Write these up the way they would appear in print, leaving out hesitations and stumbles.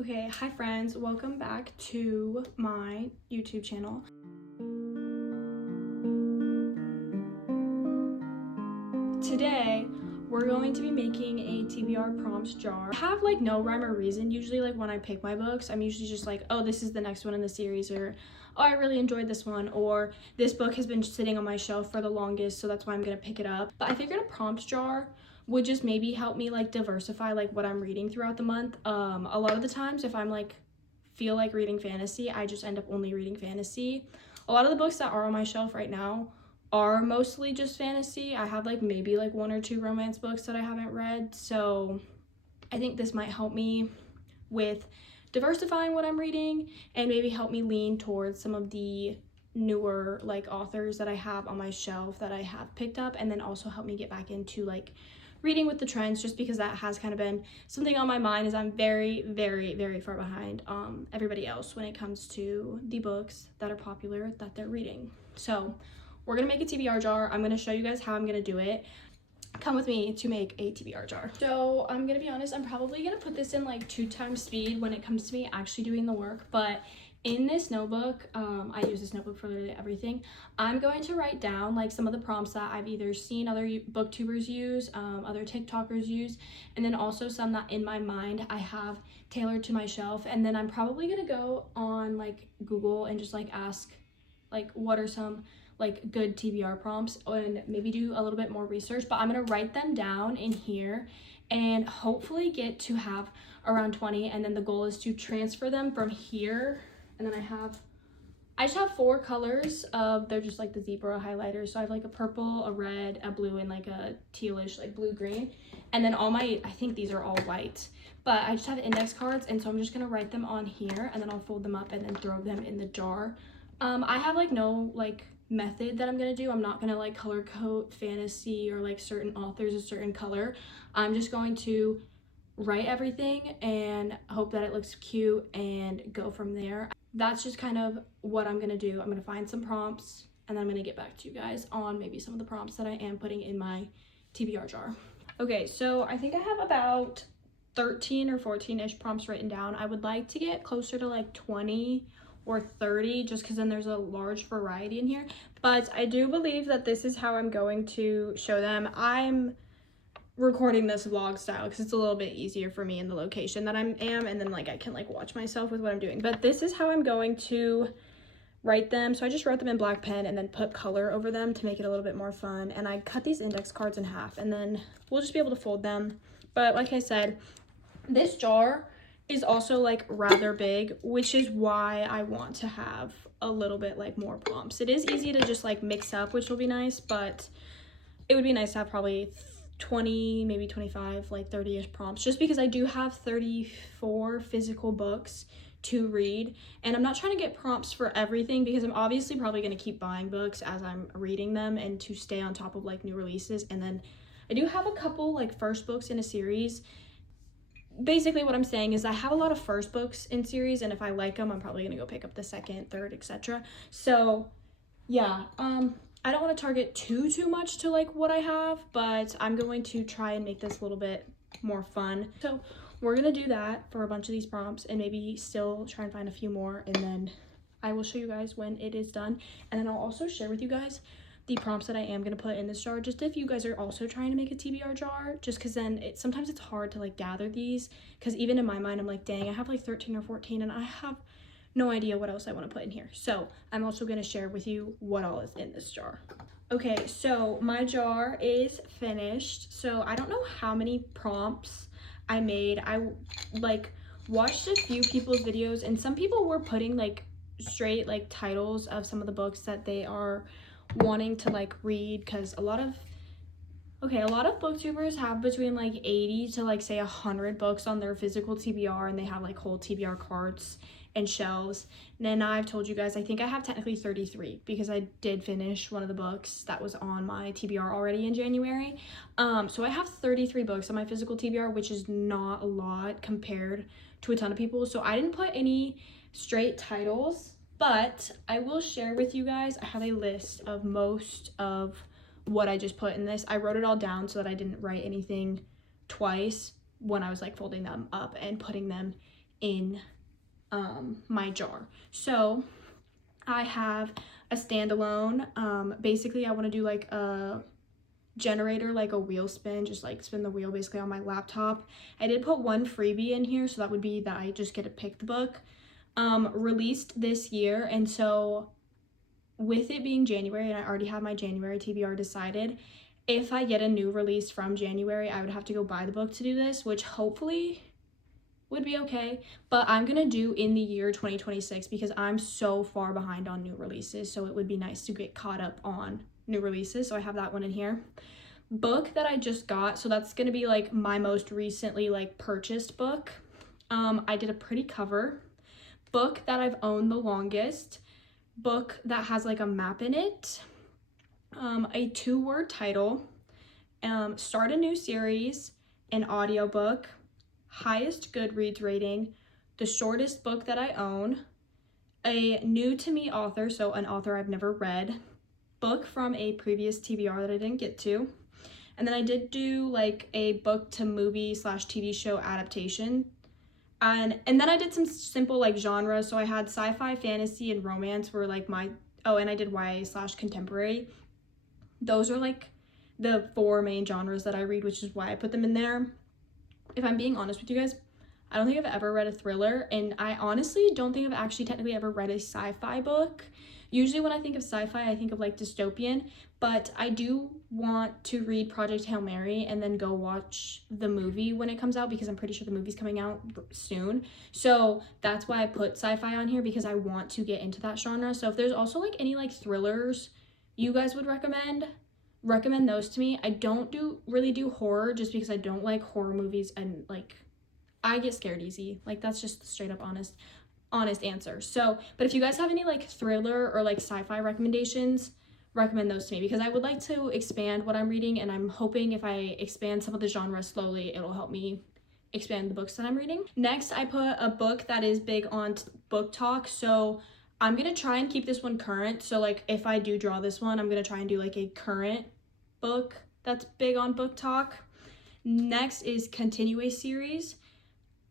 Okay, hi friends, welcome back to my YouTube channel. Today, we're going to be making a TBR prompts jar. I have like no rhyme or reason. Usually like when I pick my books, I'm usually just like, oh, this is the next one in the series, or oh, I really enjoyed this one, or this book has been sitting on my shelf for the longest, so that's why I'm gonna pick it up. But I figured a prompts jar would just maybe help me like diversify like what I'm reading throughout the month. A lot of the times if I'm like feel like reading fantasy, I just end up only reading fantasy. A lot of the books that are on my shelf right now are mostly just fantasy. I have like maybe like one or two romance books that I haven't read, so I think this might help me with diversifying what I'm reading and maybe help me lean towards some of the newer like authors that I have on my shelf that I have picked up, and then also help me get back into like reading with the trends, just because that has kind of been something on my mind, as I'm very far behind everybody else when it comes to the books that are popular that they're reading. So we're gonna make a TBR jar. I'm gonna show you guys how I'm gonna do it. Come with me to make a TBR jar. So I'm gonna be honest, I'm probably gonna put this in like 2x speed when it comes to me actually doing the work, but in this notebook, I use this notebook for literally everything. I'm going to write down like some of the prompts that I've either seen other booktubers use, other TikTokers use, and then also some that in my mind I have tailored to my shelf. And then I'm probably gonna go on like Google and just like ask like what are some like good TBR prompts, and maybe do a little bit more research. But I'm gonna write them down in here and hopefully get to have around 20, and then the goal is to transfer them from here. And then I just have 4 colors of, they're just like the zebra highlighters. So I have like a purple, a red, a blue, and like a tealish like blue green. And then all my, I think these are all white, but I just have index cards, and so I'm just gonna write them on here, and then I'll fold them up and then throw them in the jar. I have like no like method that I'm gonna do. I'm not gonna like color code fantasy or like certain authors a certain color. I'm just going to write everything and hope that it looks cute and go from there. That's just kind of what I'm gonna do. I'm gonna find some prompts, and then I'm gonna get back to you guys on maybe some of the prompts that I am putting in my TBR jar. Okay, so I think I have about 13 or 14-ish prompts written down. I would like to get closer to like 20 or 30, just because then there's a large variety in here. But I do believe that this is how I'm going to show them. I'm recording this vlog style because it's a little bit easier for me in the location that I am, and then like I can like watch myself with what I'm doing. But this is how I'm going to write them. So I just wrote them in black pen and then put color over them to make it a little bit more fun. And I cut these index cards in half, and then we'll just be able to fold them. But like I said, this jar is also like rather big, which is why I want to have a little bit like more prompts. It is easy to just like mix up, which will be nice, but it would be nice to have probably 20, maybe 25, like 30-ish prompts, just because I do have 34 physical books to read, and I'm not trying to get prompts for everything because I'm obviously probably going to keep buying books as I'm reading them and to stay on top of like new releases. And then I do have a couple like first books in a series. Basically what I'm saying is I have a lot of first books in series, and if I like them, I'm probably gonna go pick up the second, third, etc. So yeah, I don't want to target too much to like what I have, but I'm going to try and make this a little bit more fun. So we're gonna do that for a bunch of these prompts, and maybe still try and find a few more, and then I will show you guys when it is done. And then I'll also share with you guys the prompts that I am going to put in this jar, just if you guys are also trying to make a TBR jar, just because then sometimes it's hard to like gather these, because even in my mind I'm like, dang, I have like 13 or 14 and I have no idea what else I want to put in here. So I'm also going to share with you what all is in this jar. Okay, so my jar is finished. So I don't know how many prompts I made. I like watched a few people's videos, and some people were putting like straight like titles of some of the books that they are wanting to like read, because a lot of booktubers have between like 80 to like say 100 books on their physical TBR, and they have like whole TBR carts and shelves. And then I've told you guys I think I have technically 33 because I did finish one of the books that was on my TBR already in January. So I have 33 books on my physical TBR, which is not a lot compared to a ton of people. So I didn't put any straight titles, but I will share with you guys. I have a list of most of what I just put in this. I wrote it all down so that I didn't write anything twice when I was like folding them up and putting them in my jar. So I have a standalone. Basically I want to do like a generator, like a wheel spin, just like spin the wheel basically on my laptop. I did put one freebie in here, so that would be that I just get to pick the book. Released this year, and so with it being January and I already have my January TBR decided, if I get a new release from January, I would have to go buy the book to do this, which hopefully would be okay, but I'm gonna do in the year 2026 because I'm so far behind on new releases, so it would be nice to get caught up on new releases. So I have that one in here. Book that I just got, so that's gonna be like my most recently like purchased book. I did a pretty cover. Book that I've owned the longest. Book that has like a map in it. A 2-word title. Start a new series. An audiobook. Highest Goodreads rating. The shortest book that I own. A new to me author, so an author I've never read. Book from a previous TBR that I didn't get to. And then I did do like a book to movie / TV show adaptation. And then I did some simple like genres. So I had sci-fi, fantasy, and romance were like my, oh, and I did YA / contemporary. Those are like the 4 main genres that I read, which is why I put them in there. If I'm being honest with you guys, I don't think I've ever read a thriller, and I honestly don't think I've actually technically ever read a sci-fi book. Usually when I think of sci-fi, I think of like dystopian, but I do want to read Project Hail Mary and then go watch the movie when it comes out, because I'm pretty sure the movie's coming out soon. So that's why I put sci-fi on here, because I want to get into that genre. So if there's also like any like thrillers you guys would recommend those to me. I don't really do horror, just because I don't like horror movies, and like I get scared easy. Like that's just the straight up honest answer. So, but if you guys have any like thriller or like sci-fi recommendations, recommend those to me, because I would like to expand what I'm reading, and I'm hoping if I expand some of the genres slowly, it'll help me expand the books that I'm reading. Next, I put a book that is big on book talk. So I'm gonna try and keep this one current. So like if I do draw this one, I'm gonna try and do like a current book that's big on book talk. Next is continue a series,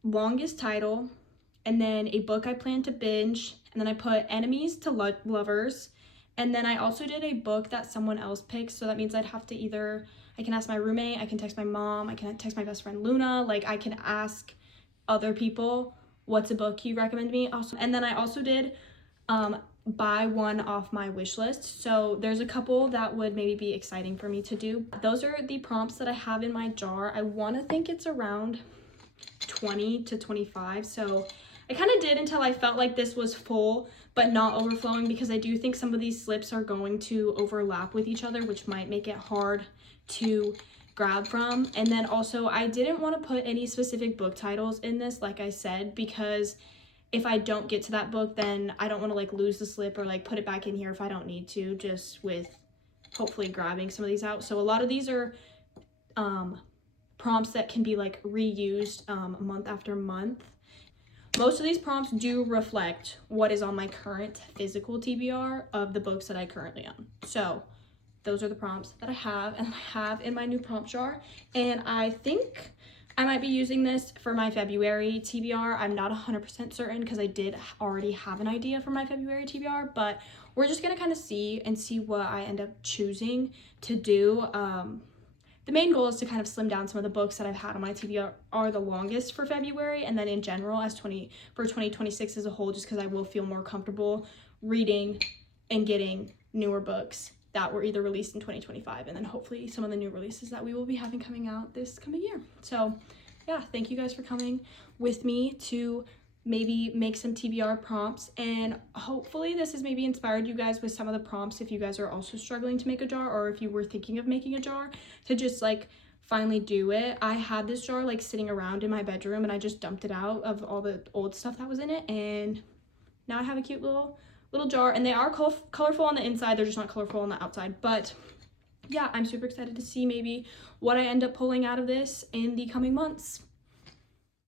longest title, and then a book I plan to binge, and then I put enemies to lovers, and then I also did a book that someone else picked, so that means I'd have to either, I can ask my roommate, I can text my mom, I can text my best friend Luna, like I can ask other people what's a book you recommend me also. And then I also did buy one off my wish list, so there's a couple that would maybe be exciting for me to do. Those are the prompts that I have in my jar. I want to think it's around 20 to 25, so I kind of did until I felt like this was full but not overflowing, because I do think some of these slips are going to overlap with each other, which might make it hard to grab from. And then also I didn't want to put any specific book titles in this, like I said, because if I don't get to that book, then I don't want to like lose the slip or like put it back in here if I don't need to, just with hopefully grabbing some of these out. So a lot of these are prompts that can be like reused month after month. Most of these prompts do reflect what is on my current physical TBR of the books that I currently own. So those are the prompts that I have in my new prompt jar. And I think I might be using this for my February TBR. I'm not 100% certain, because I did already have an idea for my February TBR, but we're just gonna kind of see what I end up choosing to do. The main goal is to kind of slim down some of the books that I've had on my TBR are the longest for February, and then in general for 2026 as a whole, just because I will feel more comfortable reading and getting newer books that were either released in 2025, and then hopefully some of the new releases that we will be having coming out this coming year. So yeah, thank you guys for coming with me to maybe make some TBR prompts, and hopefully this has maybe inspired you guys with some of the prompts if you guys are also struggling to make a jar, or if you were thinking of making a jar, to just like finally do it. I had this jar like sitting around in my bedroom, and I just dumped it out of all the old stuff that was in it, and now I have a cute little jar, and they are colorful on the inside, they're just not colorful on the outside. But yeah, I'm super excited to see maybe what I end up pulling out of this in the coming months.